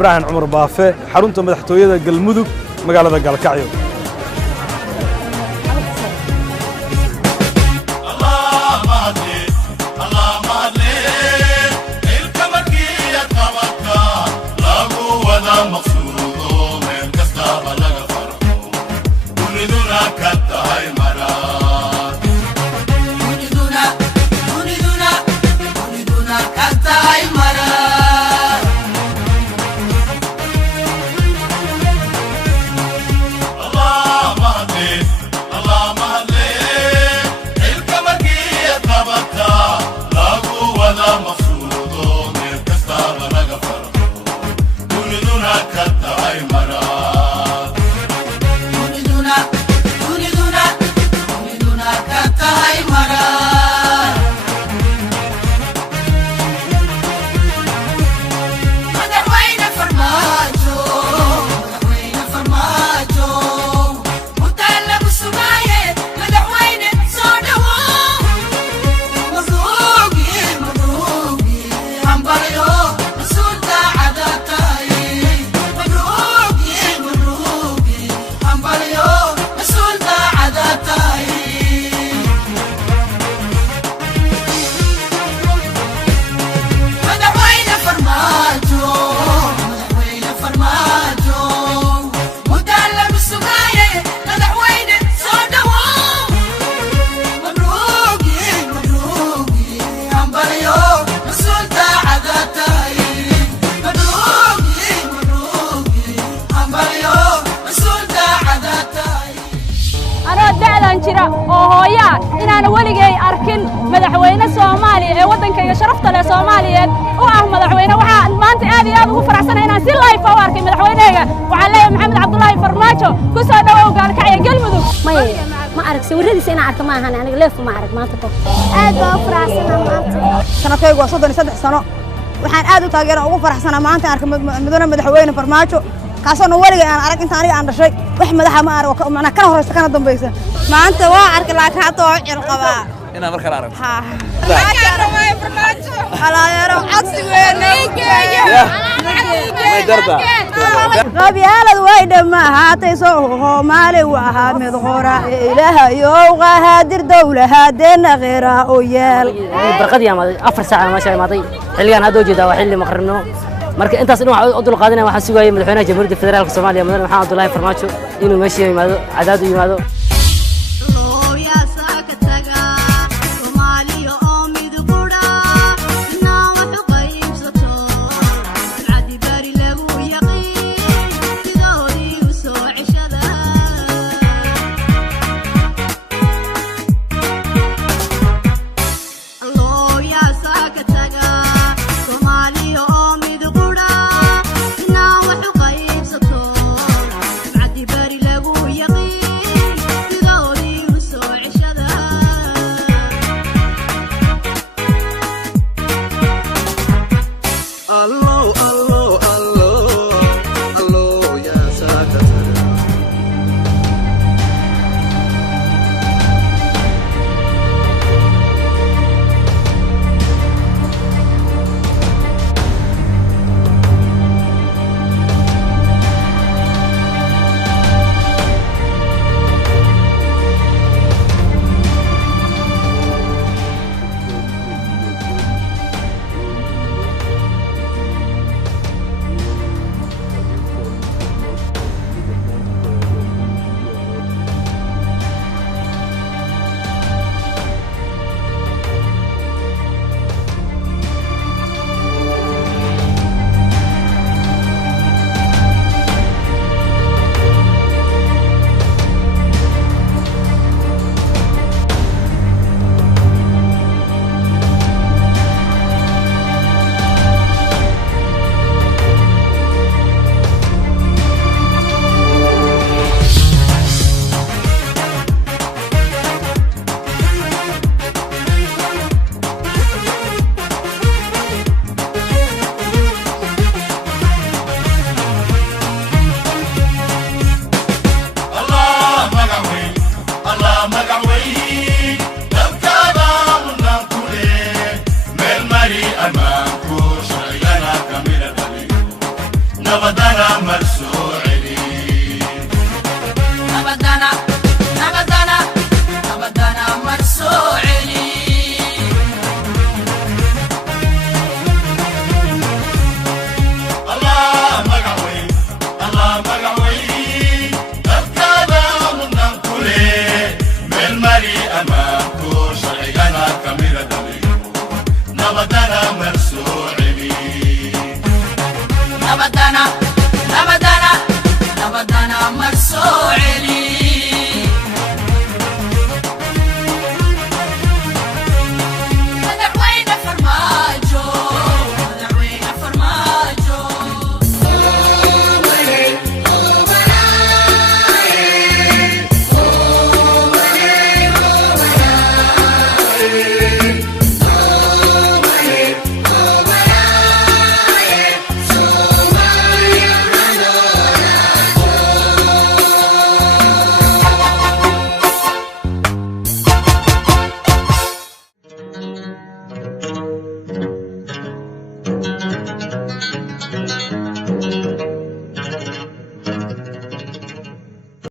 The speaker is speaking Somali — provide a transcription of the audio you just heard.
إبراهيم عمر بافة حرونته مدحتوية قلمدوك مقالة قالكعيو مدحوينه Soomaaliya ee wadankayga sharafta leh Soomaaliyeed oo ah madaxweyne waxa maanta aad iyo aad ugu faraxsanahay inaan si live u arkay madaxweyneyga waxa leeyahay Maxamed Cabdullaahi Farmaajo ku soo dhawow gaalkacyo Galmudug ma arag sawiradiisa inaan arko ma ahan aniga leef ma arag maanta ko aad baa u faraxsanahay maanta sanadkaygu waa 33 sano waxaan aad u taageeraa ugu faraxsanahay maanta arkay madaxweyne Farmaajo kaasoo waliga aan arag inta aniga aan dhashay wax madaxa ma arag macna kana horeysa kana dambaysa maanta waa arkay laakiin hadda waa cil qabaa أنا مركز عرب. ها. على يا رب عكسي وين؟ ما دربه. غبي هذا الوايد ما هاتي صوه مالي وحامد غورا إله يوغا هادر دولة هادينا غيرها ويال. برقد يا ماضي 4 ساعة ما شاء ماضي حليان هذا وجده وحلي مقرنه. marka intaas inuu codul qaadinay waxa sugayay madaxweynaha Jamhuuriyadda Federaalka Soomaaliya Madaxweyne Maxamed Cabdullaahi Farmaajo inuu meesha yimaado cadaad u yimaado